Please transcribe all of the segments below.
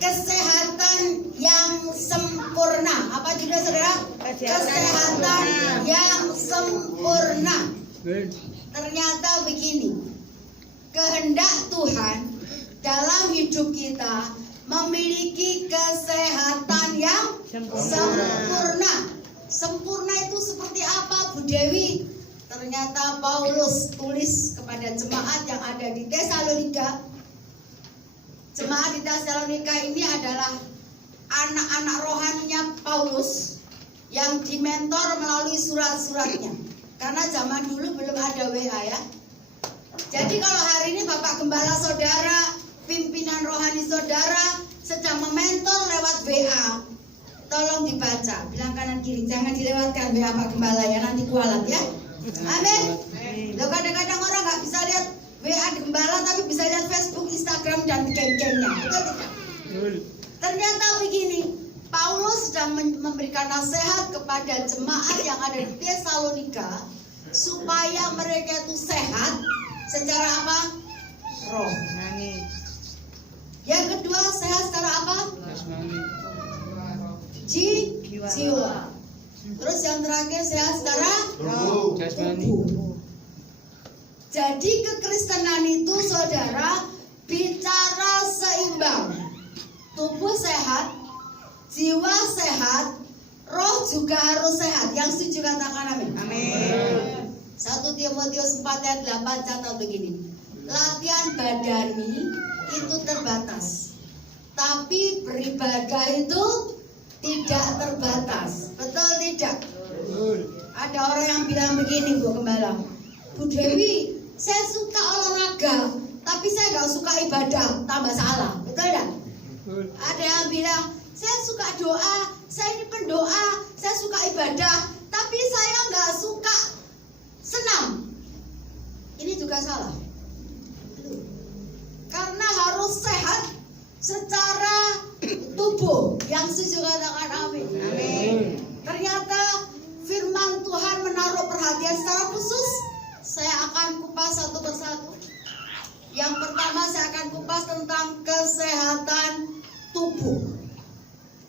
kesehatan yang sempurna. Apa judul saudara? Kesehatan yang sempurna. Ternyata begini, kehendak Tuhan dalam hidup kita memiliki kesehatan yang sempurna. Sempurna itu seperti apa, Bu Dewi? Ternyata Paulus tulis kepada jemaat yang ada di Tesalonika. Jemaat di Tesalonika ini adalah anak-anak rohaninya Paulus yang dimentor melalui surat-suratnya. Karena zaman dulu belum ada WA ya. Jadi kalau hari ini Bapak Gembala Saudara, pimpinan rohani Saudara sedang mementor lewat WA, tolong dibaca, bilang kanan kiri, jangan dilewatkan WA Pak Gembala ya, nanti kualat ya. Amin. Loh, kadang-kadang orang nggak bisa lihat WA Gembala tapi bisa lihat Facebook, Instagram dan geng-gengnya. Betul tidak? Ternyata begini, Paulus sedang memberikan nasihat kepada jemaat yang ada di Tesalonika supaya mereka itu sehat secara apa? Roh. Yang kedua, sehat secara apa? Jiwa. Terus yang terakhir, sehat secara tubuh. Jadi kekristenan itu saudara bicara seimbang. Tubuh sehat, jiwa sehat, roh juga harus sehat. Yang setuju katakan amin. Amin. 1 Timotius 4 ayat 8 catat begini. Latihan badani itu terbatas, tapi beribadah itu tidak terbatas. Betul tidak? Ada orang yang bilang begini, Bu Gembala, Bu Dewi, saya suka olahraga, tapi saya nggak suka ibadah, tambah salah. Betul tidak? Ada yang bilang, saya suka doa, saya ini pendoa, saya suka ibadah, tapi saya nggak suka senam. Ini juga salah. Karena harus sehat secara tubuh. Yang setuju katakan amin. Amin. Ternyata firman Tuhan menaruh perhatian secara khusus. Saya akan kupas satu persatu. Yang pertama saya akan kupas tentang kesehatan tubuh.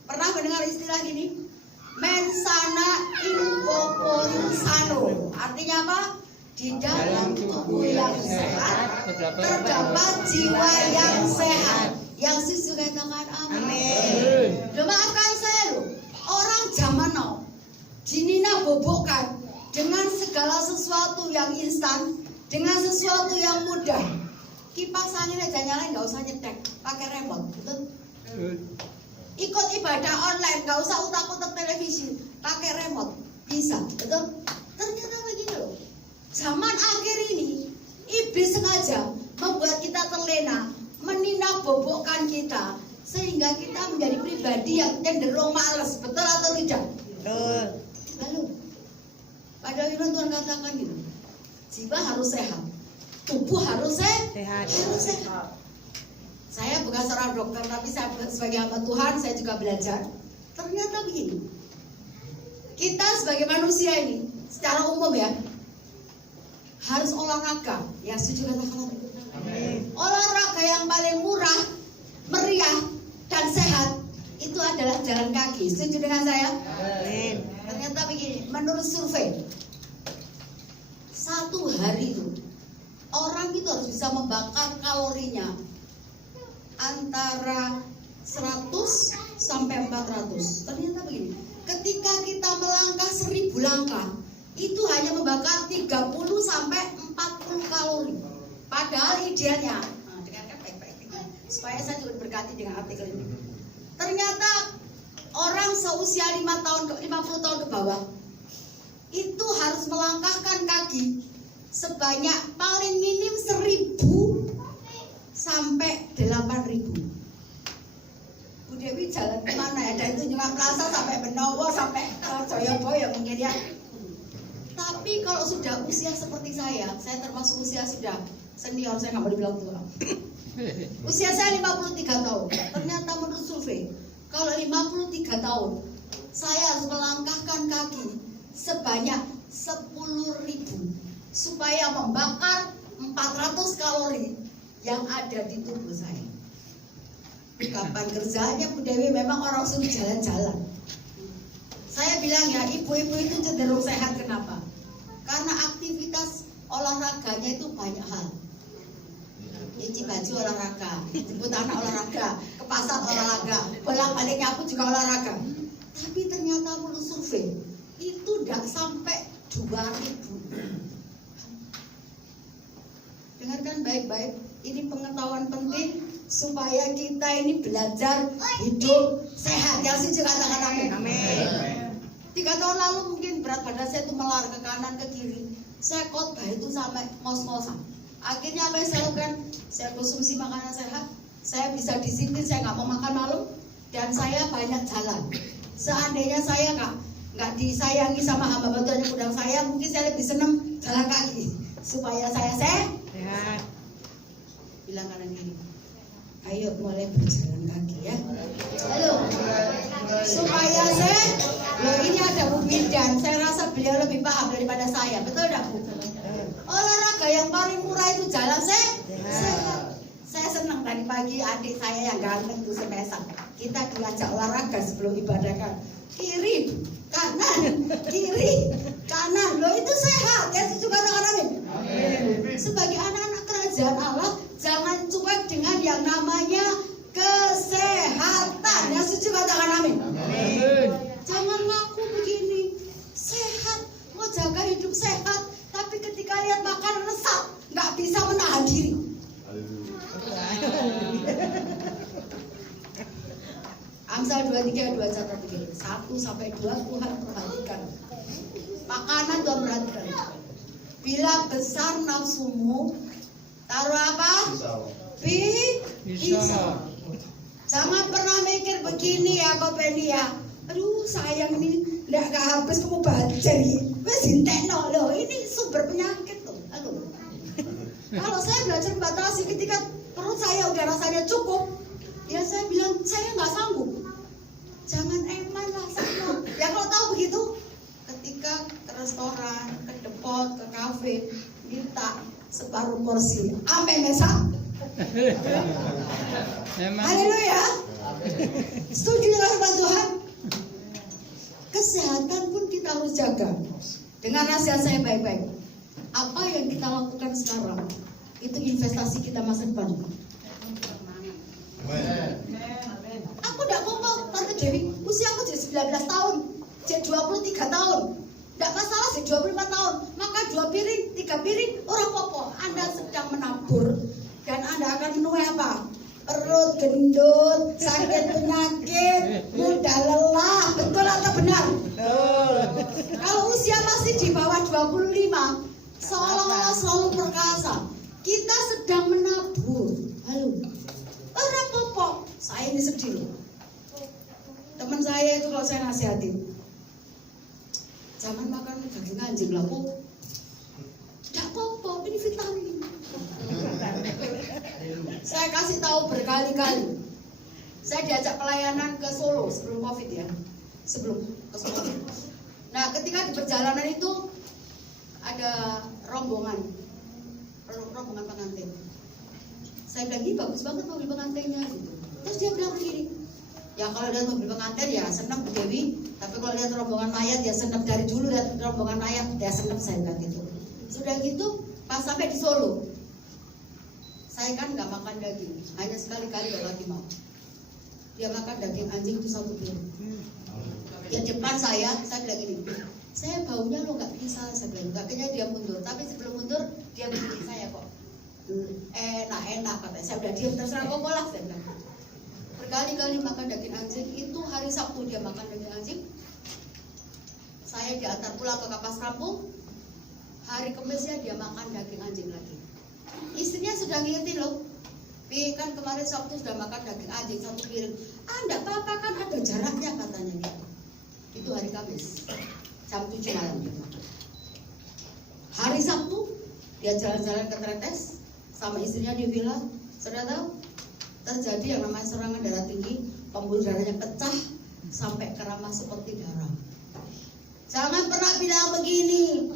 Pernah mendengar istilah gini? Mensana in corpore sano. Artinya apa? Di dalam tubuh yang sehat terdapat jiwa yang sehat. Yang setuju katakan amin. Maafkan saya loh, orang zaman now dinina bobokkan dengan segala sesuatu yang instan, dengan sesuatu yang mudah. Kipas angin aja nyalain nggak usah nyetek, pakai remote, betul? Ikut ibadah online nggak usah utak-utak televisi, pakai remote bisa, betul? Ternyata begini loh. Zaman akhir ini, iblis sengaja membuat kita terlena, menina bobokkan kita, sehingga kita menjadi pribadi yang cenderung malas. Betul atau tidak? Betul. Lalu, pada firman Tuhan katakan gitu, jiwa harus sehat, tubuh harus sehat. Harus sehat. Saya bukan seorang dokter, tapi saya sebagai hamba Tuhan, saya juga belajar. Ternyata begini, kita sebagai manusia ini, secara umum ya, harus olahraga. Ya setuju katakan amin. Olahraga yang paling murah, meriah, dan sehat itu adalah jalan kaki. Setuju dengan saya? Amin. Ternyata begini, menurut survei, satu hari itu orang itu harus bisa membakar kalorinya antara 100 sampai 400. Ternyata begini, ketika kita melangkah 1000 langkah, itu hanya membakar 30 sampai 40 kalori. Padahal idealnya, dengarkan baik-baik, supaya saya juga berkati dengan artikel ini. Ternyata orang seusia 50 tahun ke bawah itu harus melangkahkan kaki sebanyak paling minim 1000 sampai 8000. Bu Dewi jalan kemana ya? Dan itu juga Plaza sampai Benowo sampai Joyoboyo mungkin ya. Tapi kalau sudah usia seperti saya termasuk usia sudah senior, saya nggak boleh bilang tua. Usia saya 53 tahun. Ternyata menurut survei, kalau 53 tahun, saya harus melangkahkan kaki sebanyak 10.000 supaya membakar 400 kalori yang ada di tubuh saya. Kapan kerjanya Bu Dewi memang orang suruh jalan-jalan. Saya bilang ya, ibu-ibu itu cenderung sehat. Kenapa? Karena aktivitas olahraganya itu banyak hal. Nyuci baju olahraga, jemput anak olahraga, ke pasar olahraga, bolak-balik nyapu juga olahraga. Tapi ternyata menurut survei itu tidak sampai 2.000. Dengarkan baik-baik, ini pengetahuan penting supaya kita ini belajar hidup sehat. Yang suci katakan amin. Amin. 3 tahun lalu mungkin berat badan saya itu melar ke kanan ke kiri. Saya khotbah itu sampai ngos-ngosan. Akhirnya apa yang saya lakukan? Saya konsumsi makanan sehat. Saya bisa disiplin, saya nggak mau makan malam, dan saya banyak jalan. Seandainya saya nggak disayangi sama hamba Tuhan yang undang saya, mungkin saya lebih senang jalan kaki supaya saya sehat. Bilang kanan kiri, ayo mulai berjalan kaki ya. Halo, supaya saya, loh ini ada Bu Bidan, saya rasa beliau lebih paham daripada saya, betul tidak Bu? Olahraga yang paling murah itu jalan sehat. Saya senang tadi pagi adik saya yang ganteng itu semesan. Kita diajak olahraga sebelum ibadah kan. Kiri, kanan. Loh itu sehat. Ya setuju katakan amin. Sebagai anak-anak kerajaan Allah, jangan cuek dengan yang namanya kesehatan. Ya setuju katakan amin. Jangan ngaku begini sehat, mau jaga hidup sehat, tapi ketika lihat makan resap, nggak bisa menahan diri. Amsal 23:21 1-2 Tuhan perhatikan. Makanan Tuhan perhatikan. Bila besar nafsumu, taruh apa? Pisau. Jangan pernah mikir begini ya Kopenia. Aduh sayang ini nggak habis kamu baca nih. Wes intekno loh, ini sumber penyakit tuh. Aduh. Kalau saya belajar membatasi ketika perut saya udah rasanya cukup, ya saya bilang saya nggak sanggup. Jangan eman lah sama. Ya kalau tahu begitu, ketika ke restoran, ke depot, ke kafe, minta separuh porsi. Amin mesa. Haleluya. Setuju dengan firman Tuhan? Kesehatan pun kita harus jaga. Dengan nasihat saya baik-baik. Apa yang kita lakukan sekarang itu investasi kita masa depan. Aku tidak ngomong Tante Dewi, usia aku jadi 19 tahun, jadi 23 tahun. Tidak masalah jadi 24 tahun. Maka 2 piring, 3 piring, orang popo. Anda sedang menabur dan Anda akan menuai apa? Perut gendut, sakit penyakit, mudah lelah. Betul atau benar? Kalau usia masih di bawah 25, seolah-olah selalu perkasa. Kita sedang menabur. Halo, orang popok. Saya ini sedih loh. Teman saya itu kalau saya nasihatin, jangan makan daging anjing lah kok. Tidak popok, ini vitamin. Saya kasih tahu berkali-kali. Saya diajak pelayanan ke Solo sebelum Covid ya, sebelum ke Solo. Nah, ketika di perjalanan itu ada rombongan pengantin. Saya bilang, ini bagus banget mobil pengantinnya gitu. Terus dia bilang begini, ya kalau lihat mobil pengantin ya senang Bu Dewi, tapi kalau lihat rombongan mayat ya senang. Dari dulu lihat rombongan mayat ya senang, saya bilang gitu. Sudah gitu, pas sampai di Solo, saya kan nggak makan daging, hanya sekali-kali kalau lagi mau. Dia makan daging anjing itu 1 piring. Di depan saya bilang gini, saya baunya lo nggak bisa, saya bilang. Akhirnya dia mundur, tapi sebelum mundur dia begini, saya kok enak katanya. Saya udah diam, terserah kok lah, saya bilang. Berkali-kali makan daging anjing. Itu hari Sabtu dia makan daging anjing. Saya diantar pulang ke Kapas Kampung. Hari Kamisnya dia makan daging anjing lagi. Istrinya sudah ngingetin loh, Pi kan kemarin Sabtu sudah makan daging anjing 1 piring. Enggak apa-apa kan ada jaraknya katanya gitu. Itu hari Kamis jam 7 malam gitu. Hari Sabtu dia jalan-jalan ke Tretes sama istrinya di villa. Sudah tahu terjadi yang namanya serangan darah tinggi, pembuluh darahnya pecah sampai keramah seperti darah. Jangan pernah bilang begini,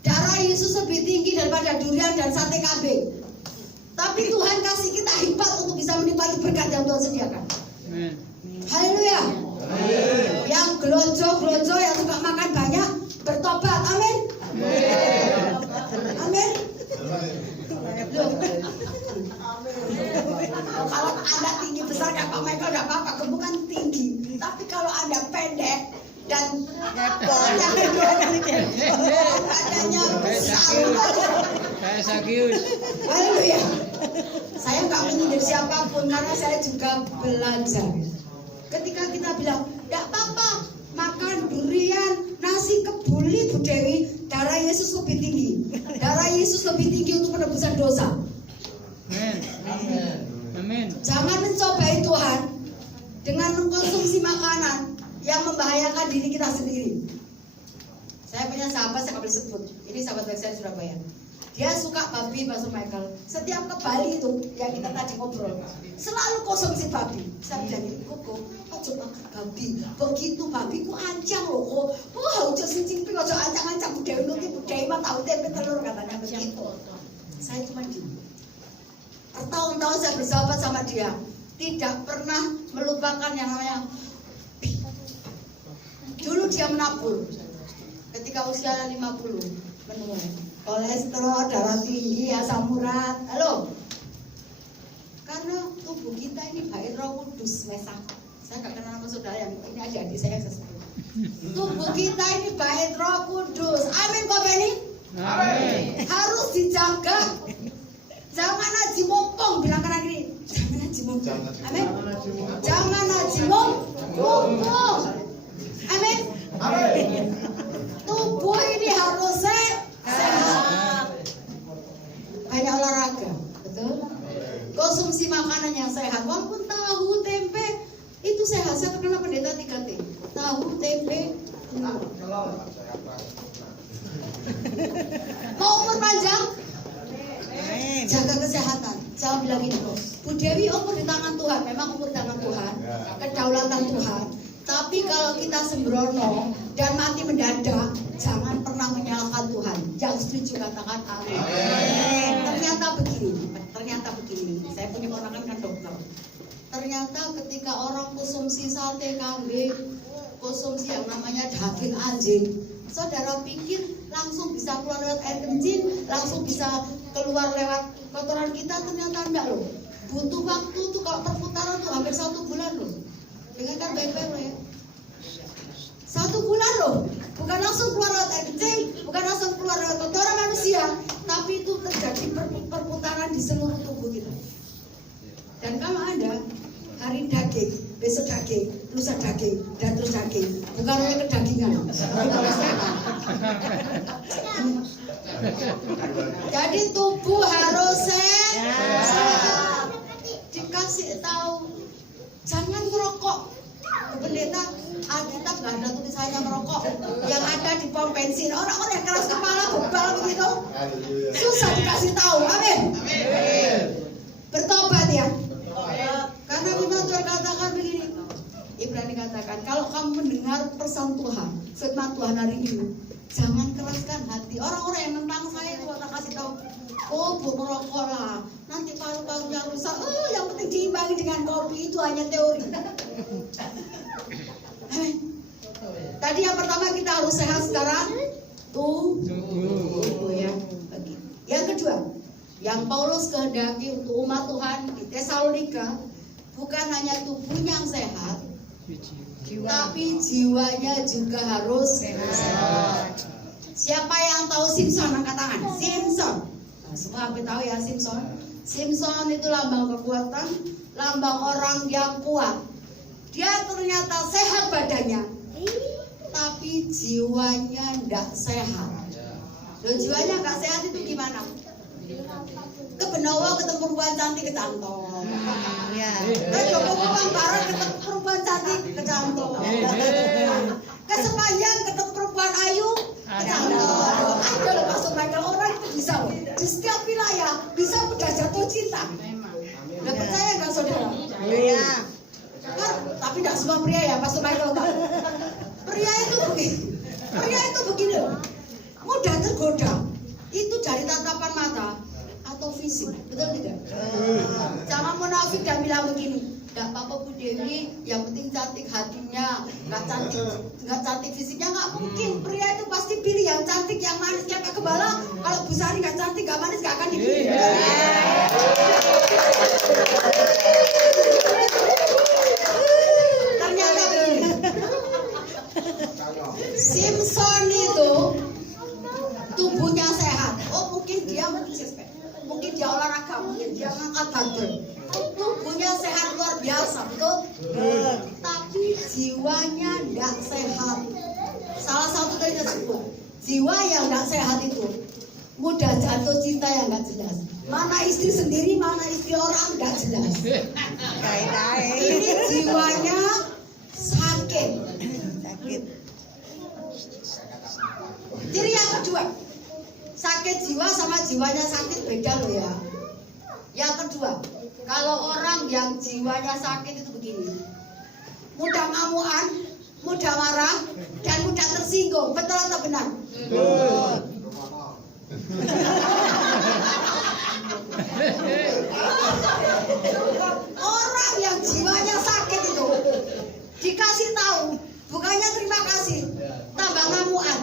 darah Yesus lebih tinggi daripada durian dan sate kambing. Tapi Tuhan kasih kita hikmat untuk bisa menikmati berkat yang Tuhan sediakan. Haleluya. Yang gelonjo-gelonjo, yang suka makan banyak, bertobat. Amin. Amin. Loh. Kalau Anda tinggi besar kayak Pak Michael gak apa-apa, gemukan tinggi. Tapi kalau Anda pendek dan badannya besar, Kayak Sakius. haleluya. Saya nggak menyindir siapapun karena saya juga belajar. Ketika kita bilang, tidak apa-apa, makan durian, nasi kebuli Bu Dewi, darah Yesus lebih tinggi. Darah Yesus lebih tinggi untuk penebusan dosa. Amin. Jangan mencobai Tuhan dengan mengkonsumsi makanan yang membahayakan diri kita sendiri. Saya punya sahabat, saya nggak boleh sebut. Ini sahabat baik saya di Surabaya. Dia suka babi, Pastor Michael. Setiap ke Bali itu, yang kita tadi ngobrol, selalu konsumsi babi. Saya bilang ini, Koko, ojo makan babi. Begitu babi ku ancang loh, kok. Wah, ojo sing-sing, ojo ancang-ancang. Budaya mah tahu tempe telur katanya begitu. Saya cuma gini. Bertahun-tahun saya bersahabat sama dia, tidak pernah melupakan yang namanya babi. Dulu dia menabur, ketika usia 50, menurut kolesterol, darah tinggi, asam urat. Halo. Karena tubuh kita ini baik Roh Kudus, Mesa. Saya gak kenal sama saudara yang ini adik-adik saya sebut. Tubuh kita ini baik Roh Kudus. Amin kok Beni? Amin. Harus dijaga. Jangan haji mumpung, bilang kanan kiri. Jangan haji mumpung. Amin. Jangan haji mumpung. Amin. Amin. Tubuh ini harus sehat. Banyak olahraga, betul? Konsumsi makanan yang sehat. Walaupun tahu, tempe itu sehat. Saya terkenal pendeta 3T. Tahu, tempe, mau umur panjang? Jaga kesehatan. Jangan bilang gini loh, Bu Dewi umur di tangan Tuhan. Memang umur di tangan Tuhan, kedaulatan Tuhan. Tapi kalau kita sembrono dan mati mendadak, jangan pernah menyalahkan Tuhan. Yang setuju katakan amin. Ternyata begini. Saya punya ponakan kan dokter. Ternyata ketika orang konsumsi sate kambing, konsumsi yang namanya daging anjing, saudara pikir langsung bisa keluar lewat air kencing, langsung bisa keluar lewat kotoran kita? Ternyata enggak loh. Butuh waktu tuh, kalau perputaran tuh hampir 1 bulan loh. Dengarkan baik-baik loh ya. 1 bulan loh. Bukan langsung keluar lewat air kencing, bukan langsung keluar lewat kotoran manusia, tapi itu terjadi perputaran di seluruh tubuh kita. Dan kalau Anda hari daging, besok daging, lusa daging, dan terus daging, bukan hanya kedagingan. Jadi tubuh harus sehat. Dikasih tahu, jangan merokok. Pendeta, Alkitab gak ada tulisannya merokok. Yang ada di pom bensin, orang-orang yang keras kepala bebal begitu, susah dikasih tahu. Amin. Bertobat ya. Karena firman Tuhan katakan begini. Ibrani katakan, kalau kamu mendengar pesan Tuhan, firman Tuhan hari ini, jangan keraskan hati. Orang-orang yang tentang saya itu tak kasih tahu, oh bu merokok lah, nanti paru-parunya rusak. Oh, yang penting diimbangi dengan kopi, itu hanya teori. Tadi yang pertama kita harus sehat sekarang tubuh ya. Yang kedua, yang Paulus kehendaki untuk umat Tuhan di Tesalonika, bukan hanya tubuhnya yang sehat, tapi jiwanya juga harus sehat. Siapa yang tahu Simpson? Angkat tangan. Simpson. Nah, semua hampir tahu ya Simpson. Simpson itu lambang kekuatan, lambang orang yang kuat. Dia ternyata sehat badannya, tapi jiwanya tidak sehat. Loh, jiwanya nggak sehat itu gimana? Kebenowo ketemu perempuan cantik kecantol. Joko Bang Barat ketemu perempuan cantik kecantol. Kesepanjang ketemu perempuan ayu kecantol. Ada loh Pastor Michael, orang itu bisa loh. Di setiap wilayah bisa mudah jatuh cinta. Udah percaya nggak saudara? Iya. Tapi tidak semua pria ya Pastor Michael. Pria itu begini loh, mudah tergoda. Itu dari tatapan mata atau atau fisik, betul tidak? Jangan munafik dan bilang begini, tidak apa-apa Bu Dewi, yang penting cantik hatinya, nggak cantik fisiknya, nggak mungkin. Pria itu pasti pilih yang cantik, yang manis kayak Kebala. Kalau Bu Sari nggak cantik, nggak manis, nggak akan dipilih. Ternyata begini, Simpson itu tubuhnya sehat. Oh mungkin dia mungkin dia olahraga, mungkin dia ngangkat barbel. Tubuhnya sehat luar biasa, betul? Tapi jiwanya tidak sehat. Salah satu dari sebuah jiwa yang tidak sehat itu mudah jatuh cinta yang nggak jelas. Mana istri sendiri, mana istri orang nggak jelas. Ini jiwanya sakit. Jadi yang kedua, sakit jiwa sama jiwanya sakit beda loh ya. Yang kedua, kalau orang yang jiwanya sakit itu begini, mudah ngamuan, mudah marah, dan mudah tersinggung. Betul atau benar? Orang yang jiwanya sakit itu dikasih tahu, bukannya terima kasih, tambah ngamuan.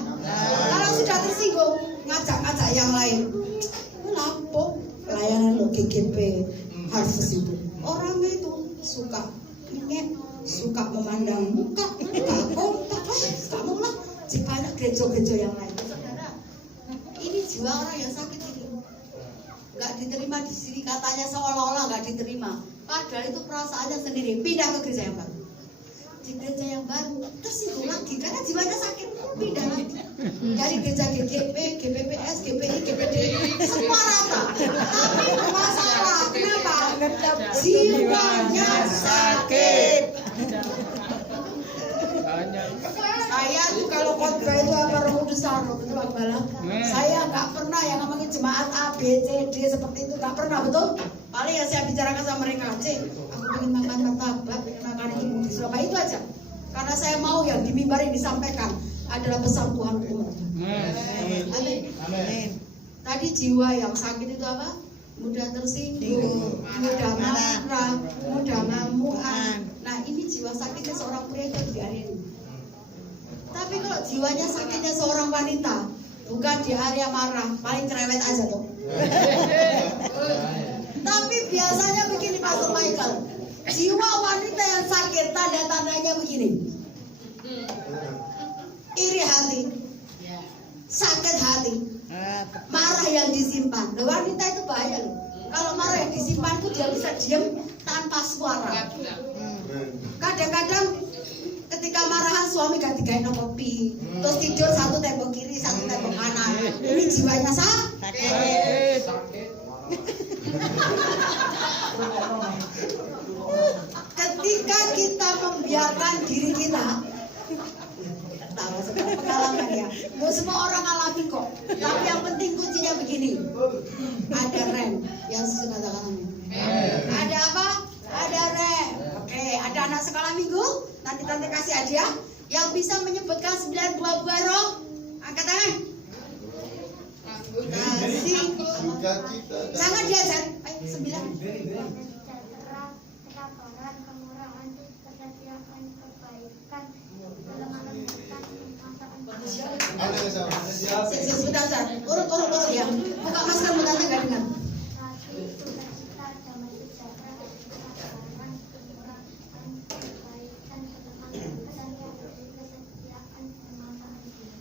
Kalau sudah tersinggung, ngajak-ngajak yang lain. Lapo pelayanan lo GGP Harvest itu. Orangnya itu suka ingin, suka memandang muka, kompak, kamu lah. Banyak gereja-gereja yang lain. Saudara, ini jiwa orang yang sakit ini nggak diterima di sini, katanya seolah-olah nggak diterima. Padahal itu perasaannya sendiri. Pindah ke gereja yang baru. Di gereja yang baru tersinggung lagi karena jiwanya sakit, pindah lagi. Dari gereja GGP, GPPS, GPI, GPDI semua rata. Tapi masalah kenapa? Jiwanya sakit. Saya tuh kalau khotbah itu apa Roh Kudus taruh, betul Pak Gembala? Saya nggak pernah yang ngomongin jemaat A, B, C, D seperti itu, nggak pernah, betul? Paling yang saya bicarakan sama mereka, C, aku pengen makan martabak, pengen makan ini di Surabaya, itu aja. Karena saya mau yang di mimbar ini disampaikan adalah pesan Tuhan untuk mereka. Amin. Tadi jiwa yang sakit itu apa? Mudah tersinggung, mudah marah, mudah ngamuan. Nah ini jiwa sakitnya seorang pria itu di hari ini. Tapi kalau jiwanya sakitnya seorang wanita, bukan di area marah, paling cerewet aja tuh. Tapi biasanya begini Pastor Michael, jiwa wanita yang sakit tanda-tandanya begini. Iri hati, sakit hati, marah yang disimpan. Loh, wanita itu bahaya loh. Kalau marah yang disimpan itu dia bisa diam tanpa suara. Kadang-kadang ketika marahan suami gak digain kopi, terus tidur satu tembok kiri, satu tembok kanan. Ini jiwanya sakit. Ketika kita membiarkan diri kita, tahu sebenarnya pengalaman ya, mau semua orang alami kok. Tapi yang penting kuncinya begini, ada rem yang suka katakan. Ada apa? Ada rem. Oke, ada anak sekolah minggu. Nanti tante kasih hadiah yang bisa menyebutkan 9 buah roh. Angkat tangan. Kasih. Sangat diajar. Ayo 9. Sebentar. Urut ya. Buka masker tante gak dengar.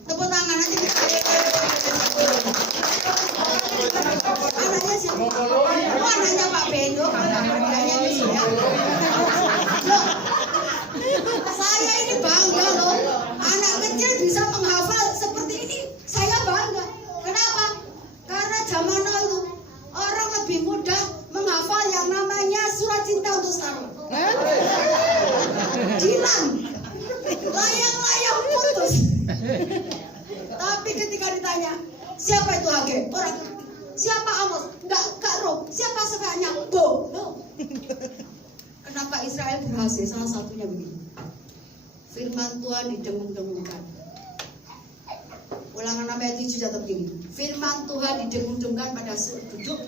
Tepuk tangan nanti. Anaknya siapa? Oh, anaknya Pak Bendo. Anaknya Miss ya. Loh, saya ini bangga loh. Anak kecil bisa menghafal seperti ini. Saya bangga. Kenapa? Karena zaman now itu orang lebih mudah menghafal yang namanya surat cinta untuk Star. Dilan. Layang-layang putus. Tapi ketika ditanya, siapa itu Hage? Orang. Siapa Amos? Enggak Rob. Siapa sukanya? Bo. No. Kenapa Israel berhasil? Salah satunya begini. Firman Tuhan didengung-dengungkan. Ulangan ayat 7 catat begini. Firman Tuhan didengung-dengungkan pada saat duduk,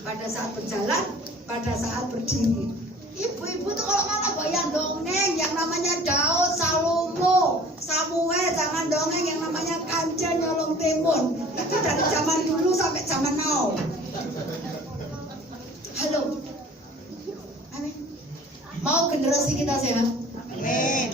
pada saat berjalan, pada saat berdiri. Ibu-ibu tuh kalau mana bayang dongeng yang namanya Daud, Salomo, Samuel, jangan dongeng yang namanya Kancil Nyolong Timun. Itu dari zaman dulu sampai zaman now. Halo. Amin. Mau generasi kita sehat? Amin.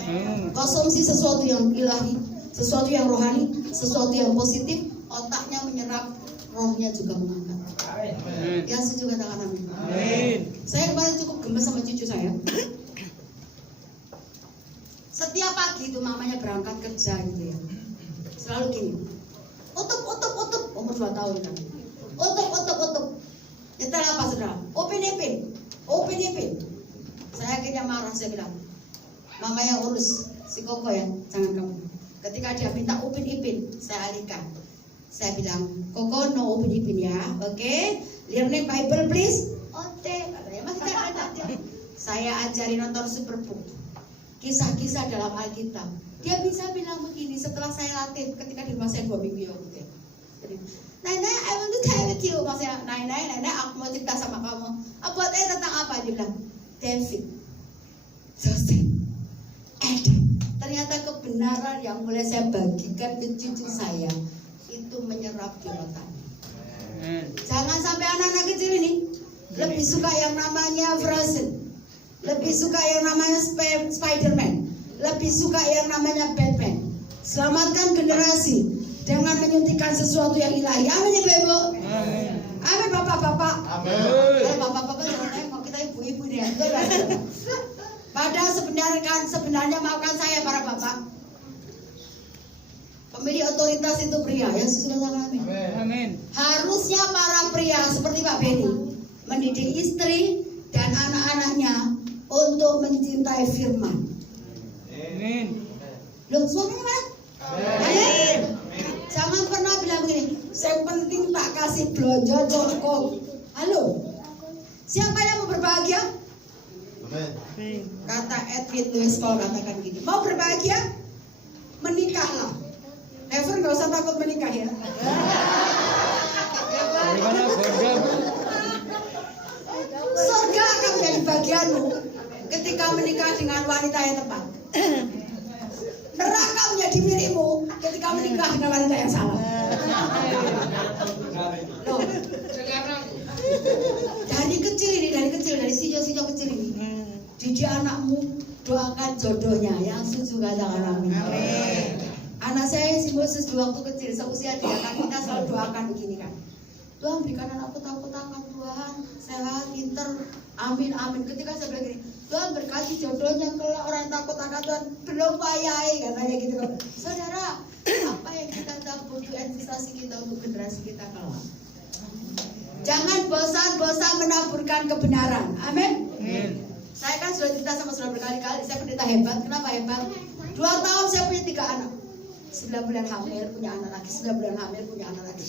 Konsumsi sesuatu yang ilahi, sesuatu yang rohani, sesuatu yang positif, otaknya menyerap, rohnya juga mengangkat. Amin. Yang setuju katakan amin. Amin. Saya kemarin cukup gemes sama cucu saya. Setiap pagi itu mamanya berangkat kerja gitu ya. Selalu gini. Utup, umur 2 tahun kan. Utup. Nyetel apa saudara? Upin Ipin. Saya akhirnya marah, saya bilang, mama yang urus si Koko ya, jangan kamu. Ketika dia minta Upin Ipin, saya alihkan. Saya bilang, Koko no Upin Ipin ya, oke? Learning Bible please. Oke, katanya masih ada. Saya ajari nonton Superbook, kisah-kisah dalam Alkitab. Dia bisa bilang begini setelah saya latih ketika di rumah saya 2 minggu ya. Nenek, I want to tell with you. Maksudnya, nenek, aku mau cerita sama kamu. Buat tentang apa? Dia bilang, David, Joseph, Eden. Ternyata kebenaran yang mulai saya bagikan ke cucu saya itu menyerap di otaknya. Jangan sampai anak-anak kecil ini lebih suka yang namanya Frozen, lebih suka yang namanya Spiderman, lebih suka yang namanya Batman. Selamatkan generasi dengan menyuntikkan sesuatu yang ilahi. Amin ya Ibu. Amin bapak-bapak. Amin. Bapak-bapak jangan nengok, kita ibu-ibu nih. Padahal sebenarnya maafkan saya para bapak. Pemilik otoritas itu pria ya, sudah amin. Amin. Harusnya para pria seperti Pak Beni mendidik istri dan anak-anaknya untuk mencintai firman. Amin. Loh, suaminya mana? Amin. Jangan pernah bilang begini, yang penting tak kasih belanja cukup. Halo, siapa yang mau berbahagia? Kata Edwin Lewis Paul katakan gini, mau berbahagia? Menikahlah. Ever gak usah takut menikah ya. Bagaimana surga? Surga akan menjadi bagianmu ketika menikah dengan wanita yang tepat. Neraka menjadi milikmu ketika menikah dengan wanita yang salah. Loh. Dari kecil, dari sinyo kecil ini, didik anakmu, doakan jodohnya. Yang setuju katakan amin. Anak saya si Moses di waktu kecil, seusia dia kan kita selalu doakan begini kan. Tuhan berikan anakku takut akan Tuhan, sehat, pinter, amin. Ketika saya bilang gini, Tuhan berkati jodohnya kalau orang takut akan Tuhan, belum payah katanya gitu. Saudara, apa yang kita tabur itu investasi kita untuk generasi kita kelak. Jangan bosan-bosan menaburkan kebenaran. Amin. Saya kan sudah cerita sama saudara berkali-kali, saya pendeta hebat. Kenapa hebat? 2 tahun saya punya 3 anak. 9 bulan hamil punya anak lagi, 9 bulan hamil punya anak lagi.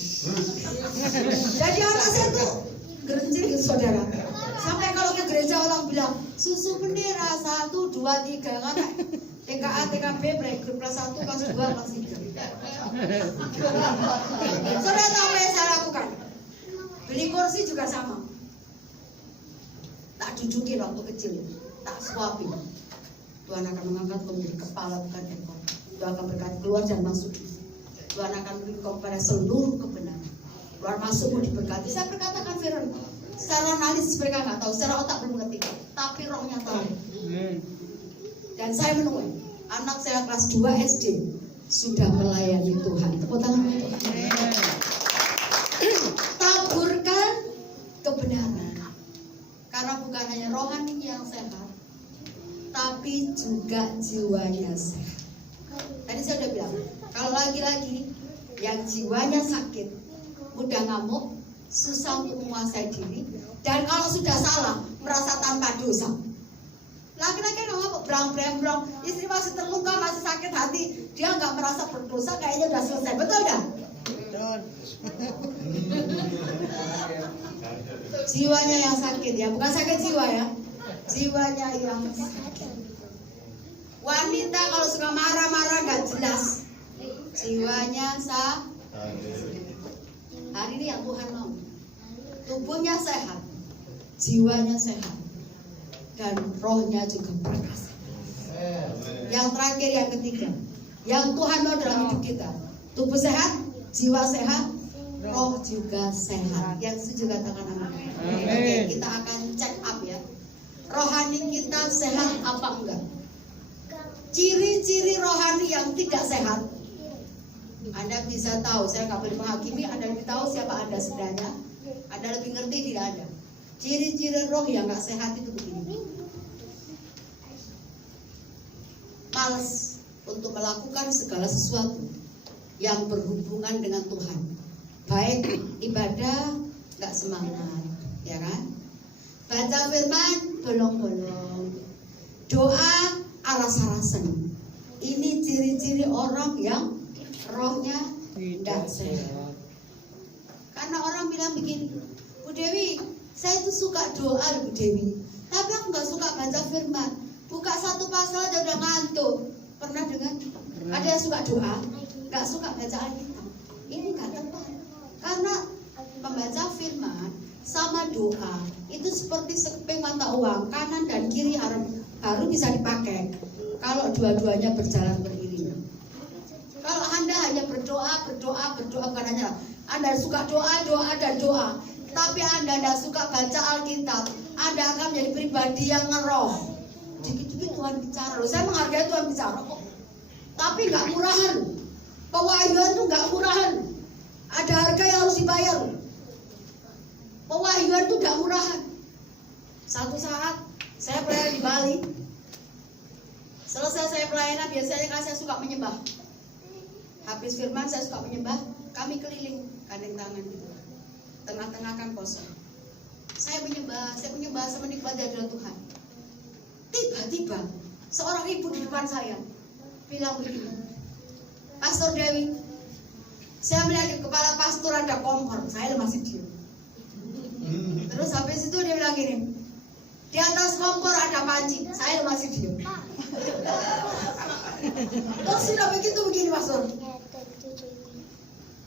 Jadi anak saya tuh gerencil gitu saudara. Sampai kalau ke gereja orang bilang susu bendera 1, 2, 3 kata TKA, TKB, playgroup kelas 1, kelas 2, kelas 3. Saudara tahu apa yang saya lakukan? Beli kursi juga sama. Tak dudukin waktu kecil, tak suapin. Tuhan akan mengangkat menjadi kepala bukan ekor. Tuhan akan berkati keluar dan masuk. Tuhan akan beri kau pada seluruh kebenaran. Keluar masuk mau diberkati. Saya berkatakan firman. Secara analisis mereka nggak tahu, secara otak belum ngerti, tapi rohnya tahu. Dan saya menunggu. Anak saya kelas 2 SD sudah melayani Tuhan. Tepuk tangan untuk Tuhan. Taburkan kebenaran. Karena bukan hanya rohani yang sehat, tapi juga jiwanya sehat. Tadi saya udah bilang, kalau laki-laki yang jiwanya sakit, mudah ngamuk, susah untuk menguasai diri, dan kalau sudah salah, merasa tanpa dosa. Laki-laki yang ngamuk, berang-berang, istri masih terluka, masih sakit hati, dia nggak merasa berdosa, kayaknya udah selesai. Betul dah? Jiwanya yang sakit ya, bukan sakit jiwa ya, jiwanya yang sakit. Wanita kalau suka marah-marah nggak jelas, jiwanya hari ini yang Tuhan mau. Tubuhnya sehat, jiwanya sehat, dan rohnya juga perkasa. Yang terakhir, yang ketiga, yang Tuhan mau dalam hidup kita, tubuh sehat, jiwa sehat, roh juga sehat. Yang setuju katakan amin. Oke, kita akan check up ya. Rohani kita sehat apa enggak? Ciri-ciri rohani yang tidak sehat, Anda bisa tahu. Saya nggak boleh menghakimi. Anda lebih tahu siapa Anda sebenarnya. Anda lebih ngerti tidak ada. Ciri-ciri roh yang nggak sehat itu begini: malas untuk melakukan segala sesuatu yang berhubungan dengan Tuhan. Baik ibadah nggak semangat, ya kan? Baca firman bolong-bolong, doa aras-arasan. Ini ciri-ciri orang yang rohnya tidak sehat. Karena orang bilang begini, Bu Dewi, saya itu suka doa Bu Dewi, tapi aku nggak suka baca firman. Buka satu pasal aja udah ngantuk. Pernah dengar? Ada yang suka doa, nggak suka baca Alkitab. Ini nggak tepat. Karena membaca firman sama doa itu seperti sekeping mata uang, kanan dan kiri baru bisa dipakai kalau dua-duanya berjalan beriringan. Kalau Anda hanya berdoa bukan hanya Anda suka doa dan doa, tapi Anda tidak suka baca Alkitab, Anda akan menjadi pribadi yang ngeroh. Dikit-dikit Tuhan bicara loh, saya menghargai Tuhan bicara kok, tapi nggak murahan. Pewahyuan itu nggak murahan, ada harga yang harus dibayar. Pewahyuan itu nggak murahan. Satu saat saya pelayanan di Bali, selesai saya pelayanan, biasanya kan saya suka menyembah. Habis firman saya suka menyembah, kami keliling gandeng tangan gitu. Tengah-tengah kan kosong. Saya menyembah menikmati hadirat Tuhan. Tiba-tiba seorang ibu di depan saya bilang begini, Pastor Dewi, saya melihat di kepala pastor ada kompor. Saya masih diam. Terus habis itu dia bilang gini, di atas kompor ada panci. Saya masih diam. Terus sudah begitu begini pastor,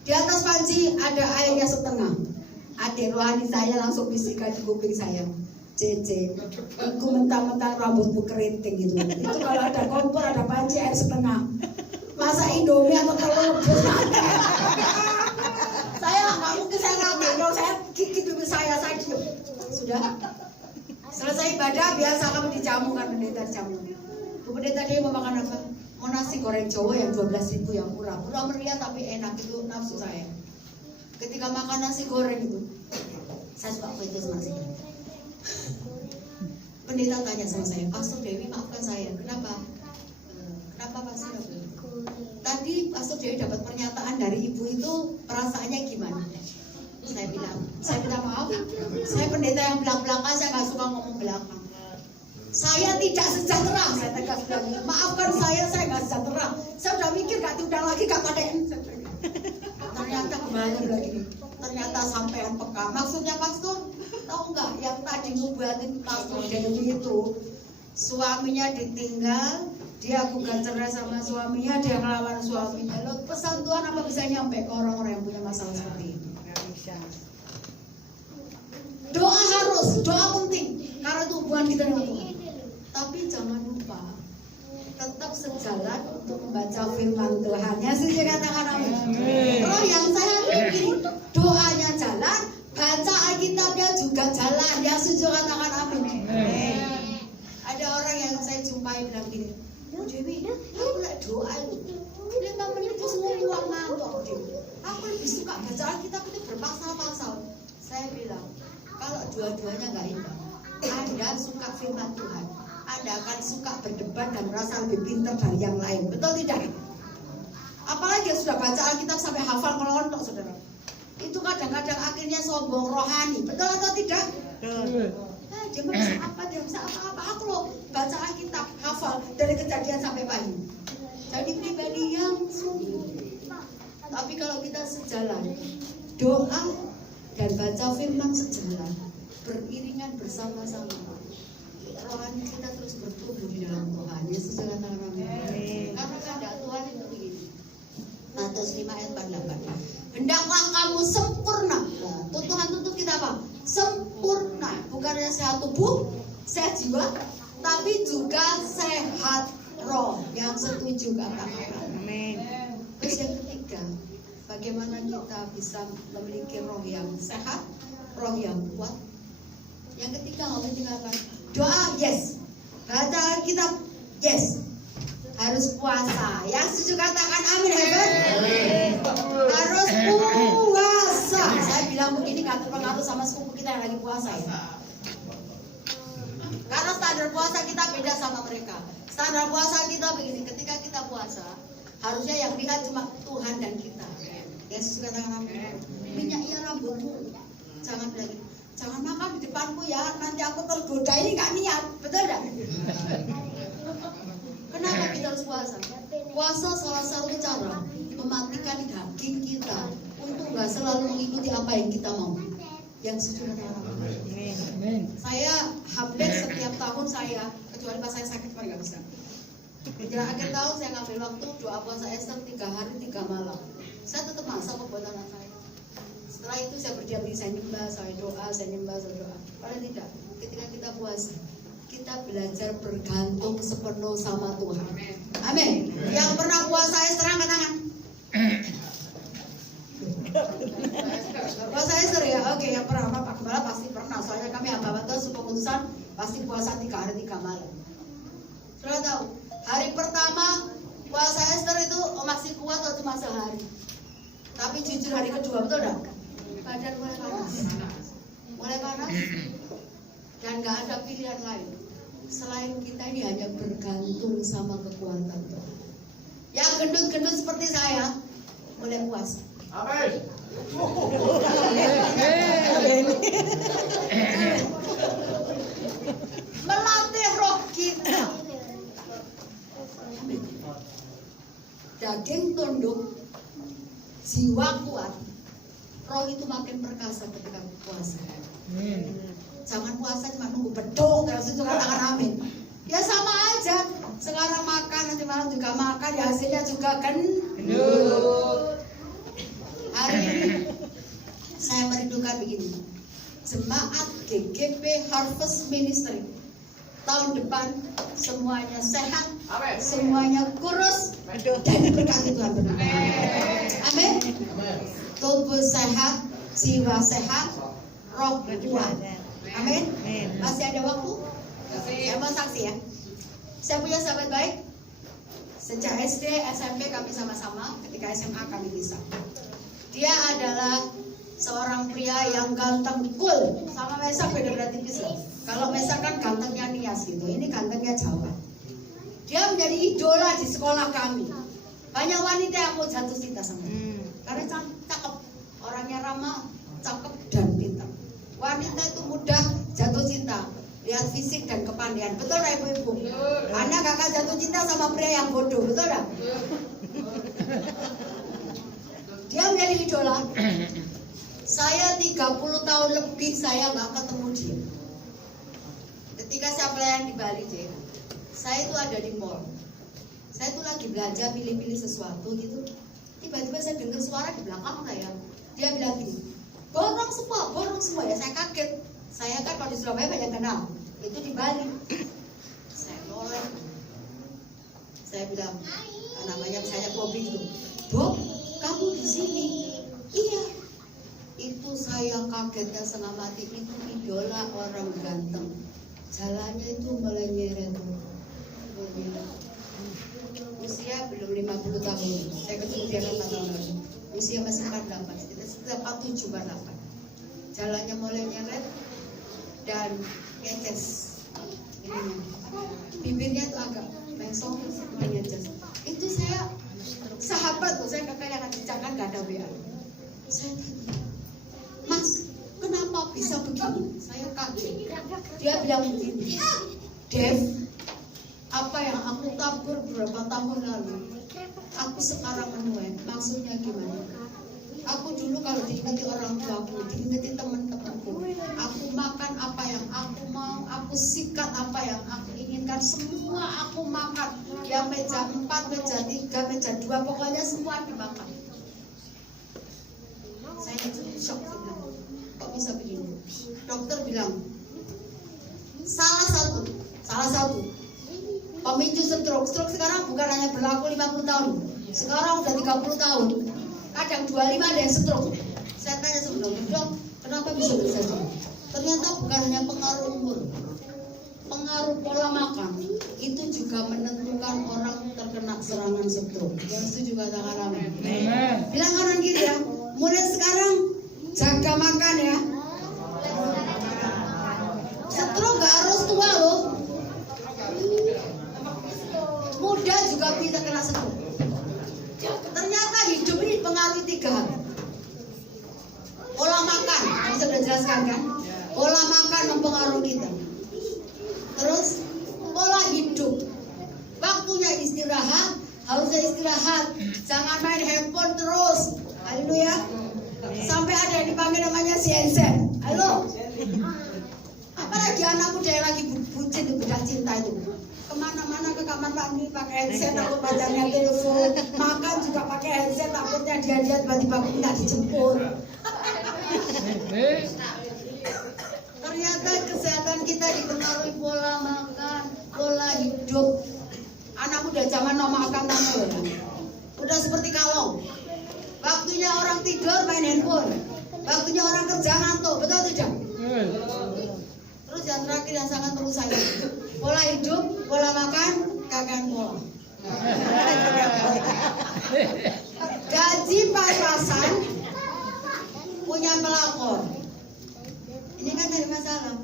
di atas panci ada airnya setengah. Adik rohani saya langsung bisikan di kuping saya, Cece, aku mentang-mentang rambutmu keriting gitu. Itu kalau ada kompor, ada panci, air setengah. Masa Indomie atau telur rebus pakai? Saya nggak mungkin saya ngomong dong, saya gigit bibir saya diam. Sudah selesai ibadah, biasa kami dijamu kan, pendeta jamu. Bu pendeta dia mau makan apa? Mau nasi goreng Jawa yang 12.000 yang murah meriah tapi enak, itu nafsu saya. Ketika makan nasi goreng itu, saya suka itu sama nasi goreng. Pendeta tanya sama saya, Pastor Dewi maafkan saya, kenapa? Kenapa Pastor Dewi? Tadi Pastor Dewi dapat pernyataan dari ibu itu, perasaannya gimana? Saya bilang maaf, saya pendeta yang belak-belakan, saya nggak suka ngomong belakang. Saya tidak sejahtera, saya tegas bilang, maafkan saya nggak sejahtera. Saya udah mikir gak diundang lagi, gak padein. Ternyata kembali lagi, ternyata sampean peka. Maksudnya pastor, tahu nggak yang tadi ngubatin Pastor Dewi itu, suaminya ditinggal, dia gugat cerai sama suaminya, dia ngelawan suaminya. Loh, pesan Tuhan apa bisa nyampe ke orang-orang yang punya masalah seperti itu? Doa harus, doa penting, karena itu hubungan kita dengan Tuhan. Tapi jangan lupa tetap sejalan untuk membaca firman Tuhan. Ya, saya katakan amin. Roh yang sehat begini, doanya jalan, baca Alkitabnya juga jalan. Ya, setuju katakan amin. Ada orang yang saya jumpai bilang gini, Bu Dewi, aku lek doa itu 5 menit itu semua uang ngantuk. Aku lebih suka baca Alkitab itu berpasal-pasal. Saya bilang, kalau dua-duanya nggak imbang, Anda suka firman Tuhan, Anda akan suka berdebat dan merasa lebih pintar dari yang lain. Betul tidak? Apalagi yang sudah baca Alkitab sampai hafal melontok, saudara. Itu kadang-kadang akhirnya sombong rohani. Betul atau tidak? Dia bisa apa-apa. Aku loh baca Alkitab, hafal dari Kejadian sampai Wahyu. Jadi pribadi yang sungguh. Tapi kalau kita sejalan, doa dan baca firman sejalan, beriringan bersama-sama, rohani kita terus bertumbuh di dalam Tuhan. Yesus jangan tangan amin. Karena kehendak Tuhan itu begini. 105 ayat 48. Hendaklah kamu sempurna. Nah, Tuhan tuntut kita apa? Sempurna. Bukan hanya sehat tubuh, sehat jiwa, tapi juga sehat roh. Yang setuju katakan amin. Terus yang ketiga, bagaimana kita bisa memiliki roh yang sehat, roh yang kuat? Yang ketiga mau tinggalkan doa, yes. Baca kitab, yes. Harus puasa. Yang setuju katakan amin, hebat. Harus puasa. Saya bilang begini nggak terpengaruh sama sepupu kita yang lagi puasa ya. Karena standar puasa kita beda sama mereka. Standar puasa kita begini, ketika kita puasa, harusnya yang lihat cuma Tuhan dan kita. Yesus katakan amin. Minyak ya rambutmu. Jangan bilang, jangan makan di depanku ya, nanti aku tergoda. Ini nggak niat, betul nggak? Kenapa kita harus puasa? Puasa salah satu cara mematikan daging kita untuk nggak selalu mengikuti apa yang kita mau. Yang setuju katakan amin. Saya hampir setiap tahun saya, kecuali pas saya sakit nggak bisa. Menjelang akhir tahun saya ngambil waktu doa puasa Esther 3 hari 3 malam. Saya tetap masak buat anak saya. Setelah itu saya berdiam diri, saya nyembah, saya doa, saya nyembah, saya doa. Padahal tidak, ketika kita puasa, kita belajar bergantung sepenuh sama Tuhan. Amin. Yang pernah puasa Esther angkat tangan. Puasa Esther ya, oke. Yang pernah Pak Gembala pasti pernah. Soalnya kami hamba Tuhan keputusan pasti puasa 3 hari 3 malam. Sudah tahu? Hari pertama puasa Esther itu masih kuat atau cuma sehari. Tapi jujur hari kedua, betul enggak? Badan mulai panas. Mulai panas. Dan gak ada pilihan lain. Selain kita ini hanya bergantung sama kekuatan Tuhan. Yang gendut-gendut seperti saya, mulai puasa. Amin. Melatih roh kita. Daging tunduk, jiwa kuat, roh itu makin perkasa ketika puasa. Jangan puasa cuma nunggu bedong terus itu katakan amin. Ya sama aja. Sekarang makan, nanti malam juga makan, ya hasilnya juga gendut. Hari ini saya merindukan begini. Jemaat GGP Harvest Ministry tahun depan semuanya sehat, semuanya kurus, dan diberkati Tuhan benar. Amin. Tubuh sehat, jiwa sehat, roh kuat. Amin. Masih ada waktu? Saya mau saksi ya. Saya punya sahabat baik. Sejak SD, SMP kami sama-sama. Ketika SMA kami bisa. Dia adalah seorang pria yang ganteng cool. Sama Mesa beda-beda tipis loh. Kalau Mesa kan gantengnya Nias gitu. Ini gantengnya Jawa. Dia menjadi idola di sekolah kami. Banyak wanita yang mau jatuh cinta sama dia. Karena cakep. Orangnya ramah, cakep dan pintar. Wanita itu mudah jatuh cinta, lihat fisik dan kepandaian. Betul nggak ibu-ibu? Anda gak akan jatuh cinta sama pria yang bodoh, betul nggak? Dia menjadi idola. Saya 30 tahun lebih saya nggak ketemu dia. Ketika saya pelayan di Bali, saya itu ada di mall. Saya itu lagi belanja pilih-pilih sesuatu gitu. Tiba-tiba saya dengar suara di belakang saya. Dia bilang gini, borong semua ya. Saya kaget. Saya kan kalau di Surabaya banyak kenal. Itu di Bali. Saya noleh. Saya bilang, namanya misalnya Bobi gitu. Bob, kamu di sini? Iya. Itu saya kagetnya setengah mati. Itu idola orang ganteng. Jalannya itu mulai nyeret. Usia belum 50 tahun. Saya ketemu dia 4 tahun lalu. Usia masih 48. Kita setiap 47, 48. Jalannya mulai nyeret dan ngeces. Ininya. Bibirnya itu agak mengsong, mulai ngeces. Itu saya sahabat tuh, saya kakak yang kan gak ada WA. Saya tanya, Mas, kenapa bisa begini? Saya kaget. Dia bilang begini, Dev, apa yang aku tabur beberapa tahun lalu, aku sekarang menuai. Maksudnya gimana? Aku dulu kalau diingati orang tuaku, diingati teman-temanku, aku makan apa yang aku mau, aku sikat apa yang aku inginkan, semua aku makan. Yang meja 4, meja 3, meja 2, pokoknya semua dimakan. Saya shock, saya bilang, kok bisa begini? Dokter bilang, salah satu pemicu stroke. Stroke sekarang bukan hanya berlaku 50 tahun, sekarang udah 30 tahun. Kadang 25 ada yang stroke. Saya tanya sebelumnya, dok, kenapa bisa terjadi? Ternyata bukan hanya pengaruh umur, pengaruh pola makan itu juga menentukan orang terkena serangan stroke. Yang setuju katakan amin. Bilang kanan kiri ya. Mulai sekarang jaga makan ya. Stroke gak harus tua loh. Muda juga bisa kena stroke. Ternyata hidup ini dipengaruhi 3 hal. Pola makan, saya sudah jelaskan kan? Pola makan mempengaruhi kita. Terus pola hidup, waktunya istirahat, harusnya istirahat, jangan main handphone terus. Haleluya. Sampai ada yang dipanggil namanya Siensen. Halo. Apalagi anak muda yang lagi bucin, budak cinta itu. Kemana-mana ke kamar mandi pakai handset, takut pacarnya telepon. Makan juga pakai handset, takutnya dia lihat tiba-tiba minta dijemput. Ternyata kesehatan kita dipengaruhi pola makan, pola hidup. Anak muda zaman now makan tamu ya. Udah seperti kalong. Waktunya orang tidur main handphone, waktunya orang kerja ngantuk, betul tidak? Terus yang terakhir yang sangat perlu saya, pola hidup, pola makan, kagak pola. Gaji pas-pasan, punya pelakor. Ini kan dari masalah.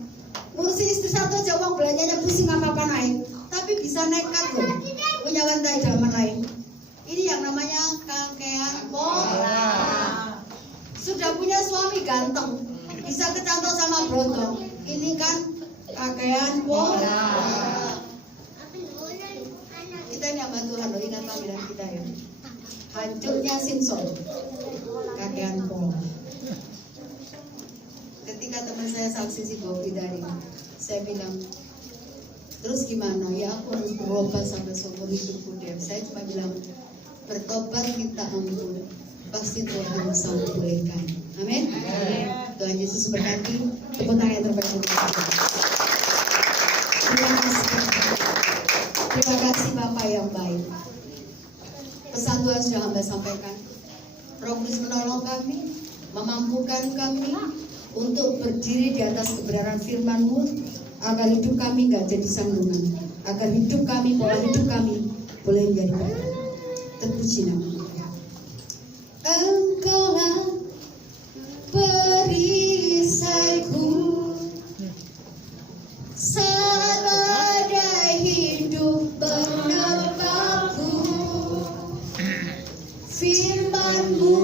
Ngurusin istri satu aja uang belanjanya pusing apa naik, tapi bisa nekat loh, punya wanita idaman lain. Ini yang namanya kakean pola. Sudah punya suami ganteng, bisa kecantol sama brondong. Ini kan kakean pola. Kita ini sama Tuhan loh, ingat panggilan kita ya. Hancurnya Simpson, kakean pola. Ketika teman saya saksi si Bobi dari, saya bilang, terus gimana? Ya aku harus berobat sampai seumur hidupku deh. Saya cuma bilang, bertobat minta ampun, pasti Tuhan bisa membolehkan. Amin. Tuhan Yesus berkati. Tepuk tangan yang terbaik untuk kita. Terima kasih. Terima kasih Bapak yang baik. Pesan Tuhan sudah hamba sampaikan. Roh Kudus menolong kami, memampukan kami untuk berdiri di atas kebenaran firman-Mu, agar hidup kami nggak jadi sandungan, agar hidup kami, pola hidup kami boleh menjadi berkat. Terpuji nama Tuhan. Engkaulah perisaiku saat badai hidup menerpaku. Firman-Mu